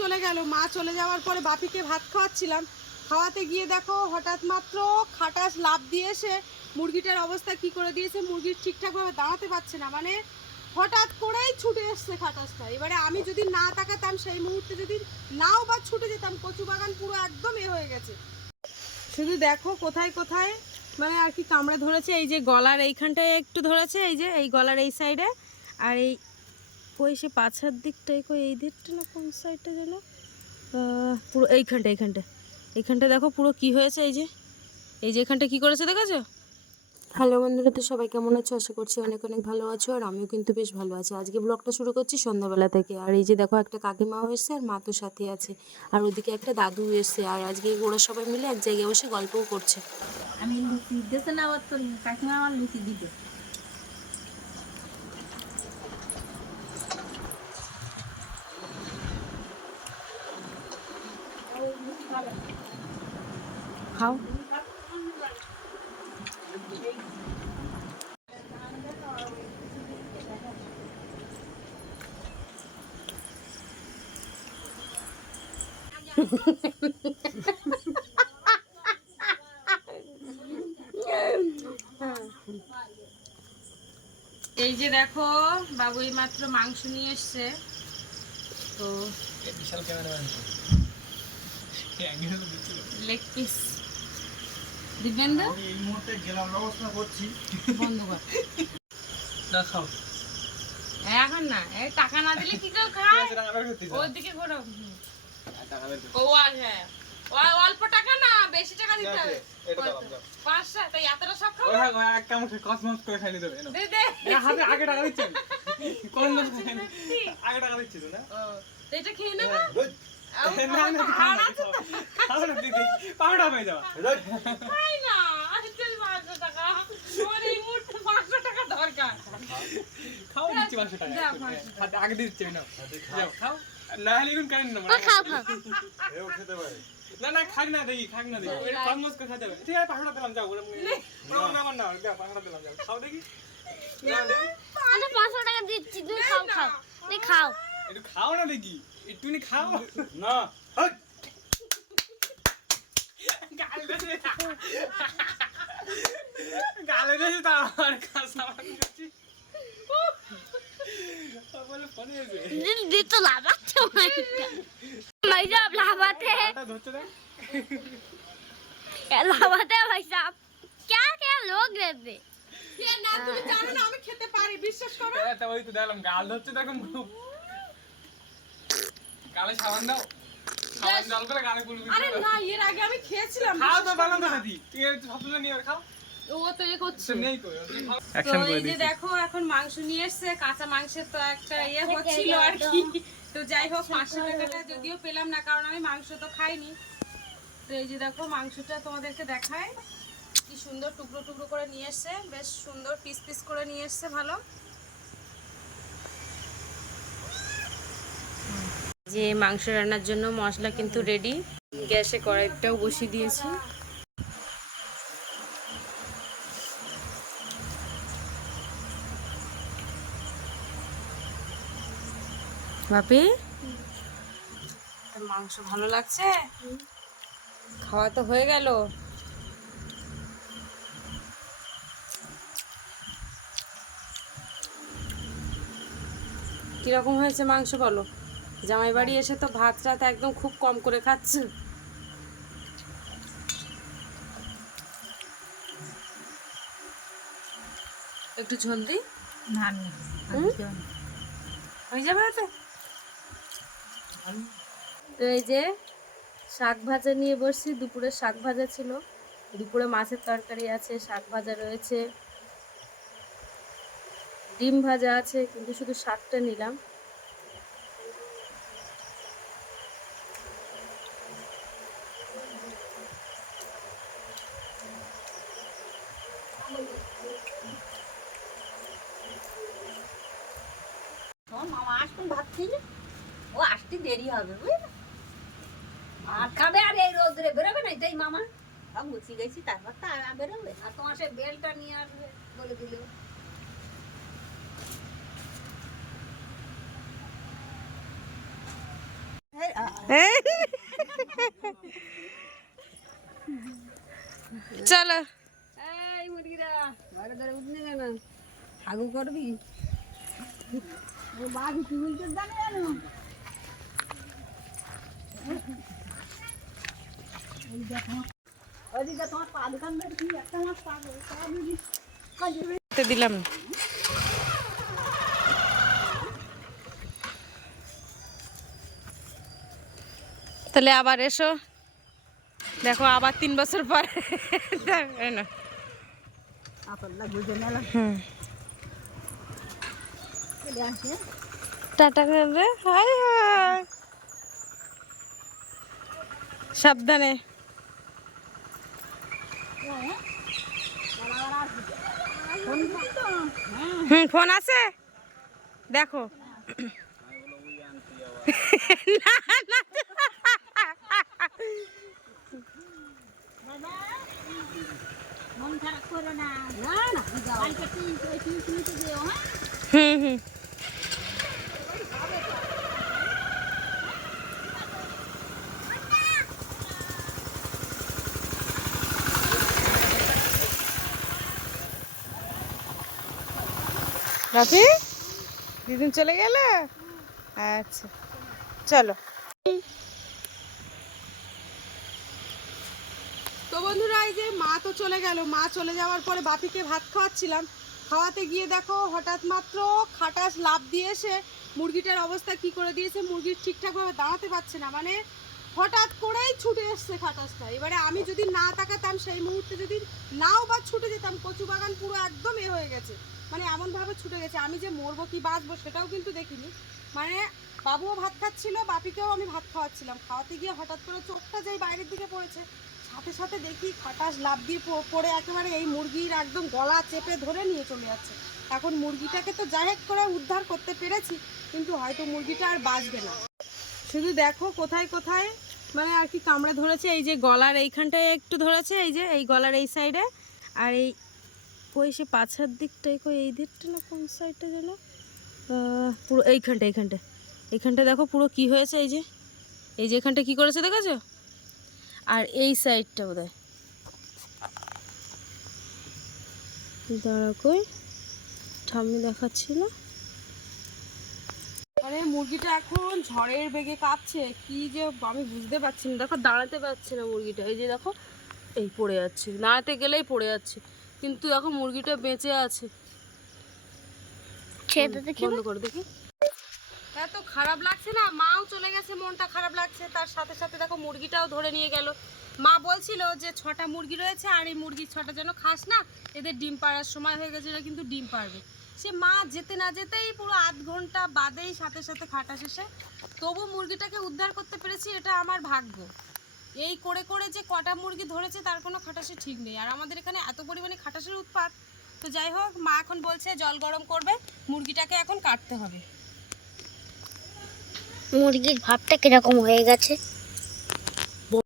চলে গেল। মা চলে যাওয়ার পরে বাপিকে ভাত খাওয়াচ্ছিলাম। খাওয়াতে গিয়ে দেখো হঠাৎ মাত্র খাটাস লাভ দিয়ে এসে মুরগিটার অবস্থা কি করে দিয়েছে, মুরগি ঠিকঠাকভাবে দাঁড়াতে পারছে না। মানে হঠাৎ করেই ছুটে এসছে খাটাসটা। এবারে আমি যদি না তাকাতাম, সেই মুহূর্তে যদি নাও বা ছুটে যেতাম, কচু বাগান পুরো একদম এ হয়ে গেছে। শুধু দেখো কোথায় কোথায় মানে আর কি কামড়ে ধরেছে। এই যে গলার এইখানটায় একটু ধরেছে, এই যে এই গলার এই সাইডে আর এই কই সে পাছার দিকটাই কই এই দিকটা না কোন সাইডটা যেন? পুরো এইখানটা এইখানটা। এইখানটা দেখো পুরো কি হয়েছে এই যে। এই যে এখানটা কি করেছে দেখেছ? হ্যালো বন্ধুরা তো সবাই কেমন আছো? আশা করছি অনেক অনেক ভালো আছো আর আমিও কিন্তু বেশ ভালো আছি। আজকে ব্লগটা শুরু করছি সন্ধ্যাবেলা থেকে। আর এই যে দেখো একটা কাকিমাও এসছে আর মা তো সাথে আছে। আর ওদিকে একটা দাদু এসছে। আর আজকে ওরা সবাই মিলে এক জায়গায় বসে গল্পও করছে। আমি লুচি দিতেছে না আবার তোর কাকিমা আমার লুচি দিবে খাও এই যে দেখো বাবু এই মাত্র মাংস নিয়ে এসছে। তো বিশাল ক্যামেরাম্যান লেগ পিস। দিবেন আমি এই মুহূর্তে গেলাম ব্যবস্থা করছি। বন্ধ কর। না এখন না এই টাকা না দিলে কি কেউ খায়? আছে টাকা বের করতে দাও। ওইদিকে ঘোরো হুম। টাকা বের করতে ও হ্যাঁ। অল্প টাকা না বেশি টাকা দিতে হবে। পাঁচশো তাই এতটা সব খাব? হ্যাঁ, এক কামড় কসমস করে খাই নিতে হবে আগে টাকা দিচ্ছেন? আগে টাকা দিচ্ছি না? এটা খেয়ে নেব? না, না, না, খাও না, খাও। খাও না, দিদি। পাউডার হয়ে যাওয়া। না খাও, দিচ্ছি পাঁচশো টাকা। হাতে আগে দিচ্ছি। যাও, খাও। না হলে এখন কারেন্ট না, মানে- না, না, খাক না দেখি, খাক না দেখি। ওই কসমস করে হবে। ঠিক আছে, পাঁচশো দিলাম, যাও। ওরম আমার না, না, টাকা দিলাম, যাও। খাও দেখি। না, দেখি। আমি টাকা দিচ্ছি তুমি খাও খাও তুমি খাও একটু খাও না দেখি একটুনি খাও। না। গালে দিয়েছে তা আমার কাছে ক্যা ক্যা লোক রেবে না আমি খেতে পারি বিশ্বাস করো। ওই তো দেখলাম গাল ধরছে দেখো গালে সাবান দাও। সাবান জল করে গালে গুলবি আরে না এর আগে আমি খেয়েছিলাম খাও তো বানান করো তো তুই সবসময় নিয়ে খাও। ও তো এ করছে। নেই কই ওদের খাও তো অ্যাকশন করে দিছি দেখো এখন মাংস নিয়ে এসছে কাঁচা মাংসের তো একটা ইয়ে হচ্ছিল আর কি। তো যাই হোক পাঁচশো টাকাটা যদিও পেলাম না কারণ আমি মাংস তো খাইনি। তো এই যে দেখো মাংসটা তোমাদেরকে দেখায় কি সুন্দর টুকরো টুকরো করে নিয়ে এসছে বেশ সুন্দর পিস পিস করে নিয়ে এসছে ভালো। যে মাংস রান্নার জন্য মশলা কিন্তু রেডি গ্যাসে কড়াইটাও বসিয়ে দিয়েছি। বাপি? মাংস ভালো লাগছে? খাওয়া তো হয়ে গেল। কীরকম হয়েছে মাংস বলো? জামাই বাড়ি এসে তো ভাত রাত একদম খুব কম করে খাচ্ছে। একটু ঝোল দিই? না হয়ে যাবে হাতে? তো এই যে শাক ভাজা নিয়ে বসছি দুপুরে শাক ভাজা ছিল। দুপুরে মাছের তরকারি আছে শাক ভাজা রয়েছে। ডিম ভাজা আছে কিন্তু শুধু শাকটা নিলাম। ও আসতে দেরি হবে বুঝলি? আর খাবে আর এই রোদ্রে বেরোবে না এটাই মামা। সব মুছি গেছি তারপর তো আর বেরোবে আর তোমার সে বেলটা নিয়ে আসবে বলে দিল। চলো। এই মুরগিরা ধরে উঠনে কেন? হাগু করবি? দিলাম। তাহলে আবার এসো। দেখো আবার তিন বছর পরে। এই নাও। আপনটা বুঝে নিলাম হুম চলে আসে টাটা করবে? Hi hi. সাবধানে। হুম ফোন আছে? দেখো। হুম না। মন খারাপ করো না না না কালকে তুই তুই টিউশনিতে যেও হ্যাঁ হুম হুম রাফি, দিদিন চলে গেল? আচ্ছা চলো। তো বন্ধুরা, এই যে মা তো চলে গেল। মা চলে যাওয়ার পরে বাপিকে ভাত খাওয়াচ্ছিলাম। খাওয়াতে গিয়ে দেখো, হঠাৎ মাত্র খাটাস লাভ দিয়ে এসে মুরগিটার অবস্থা কি করে দিয়েছে মুরগির ঠিকঠাকভাবে দাঁড়াতে পারছে না। মানে হঠাৎ করেই ছুটে এসছে খাটাসটা। এবারে আমি যদি না তাকাতাম, সেই মুহূর্তে যদি নাও বা ছুটে যেতাম কচু বাগান পুরো একদম এ হয়ে গেছে। মানে এমনভাবে ছুটে গেছে। আমি যে মরবো কি বাঁচবো সেটাও কিন্তু দেখিনি। মানে বাবুও ভাত খাচ্ছিল, বাপিকেও আমি ভাত খাওয়াচ্ছিলাম। খাওয়াতে গিয়ে হঠাৎ করে চোখটা যেই বাইরের দিকে পড়েছে, সাথে সাথে দেখি খাটাস লাভ দিয়ে পড়ে একেবারে এই মুরগির একদম গলা চেপে ধরে নিয়ে চলে যাচ্ছে। এখন মুরগিটাকে তো যাই করে উদ্ধার করতে পেরেছি, কিন্তু হয়তো মুরগিটা আর বাঁচবে না। শুধু দেখো কোথায় কোথায় মানে আর কি কামড়ে ধরেছে। এই যে গলার এইখানটায় একটু ধরেছে, এই যে এই গলার এই সাইডে আর এই কই সে পাছার দিকটাই কই, এই দিকটা না কোন সাইডটা যেন পুরো এইখানটা এইখানটা। এইখানটা দেখো পুরো কি হয়েছে এই যে। এই যে এখানটা কি করেছে দেখেছ? আর এই সাইডটা বোধ হয় দাঁড়া কই, ঠাম্মি দেখাচ্ছিল। আরে, মুরগিটা এখন ঝড়ের বেগে কাঁপছে। কি যে আমি বুঝতে পারছি না। দেখো, দাঁড়াতে পারছি না মুরগিটা। এই যে দেখো, এই পড়ে যাচ্ছে। দাঁড়াতে গেলেই পড়ে যাচ্ছে। কিন্তু দেখো মুরগিটা বেঁচে আছে। বন্ধ করে দেখি। এত খারাপ লাগছে না? মাও চলে গেছে মনটা খারাপ লাগছে। তার সাথে সাথে দেখো মুরগিটাও ধরে নিয়ে গেল। মা বলছিল যে ছটা মুরগি রয়েছে আর এই মুরগির ছটা যেন খাস না? এদের ডিম পাড়ার সময় হয়ে গেছে এরা কিন্তু ডিম পারবে সে মা যেতে না যেতেই পুরো আধ ঘণ্টা বাদেই সাথে সাথে খাটা শেষে। তবু মুরগিটাকে উদ্ধার করতে পেরেছি এটা আমার ভাগ্য। এই করে করে যে কটা মুরগি ধরেছে, তার কোনো খাটাসে ঠিক নেই। আর আমাদের এখানে এত পরিমাণে খাটাসের উৎপাত। তো যাই হোক, মা এখন বলছে জল গরম করবে, মুরগিটাকে এখন কাটতে হবে। মুরগির ভাবটা কীরকম হয়ে গেছে?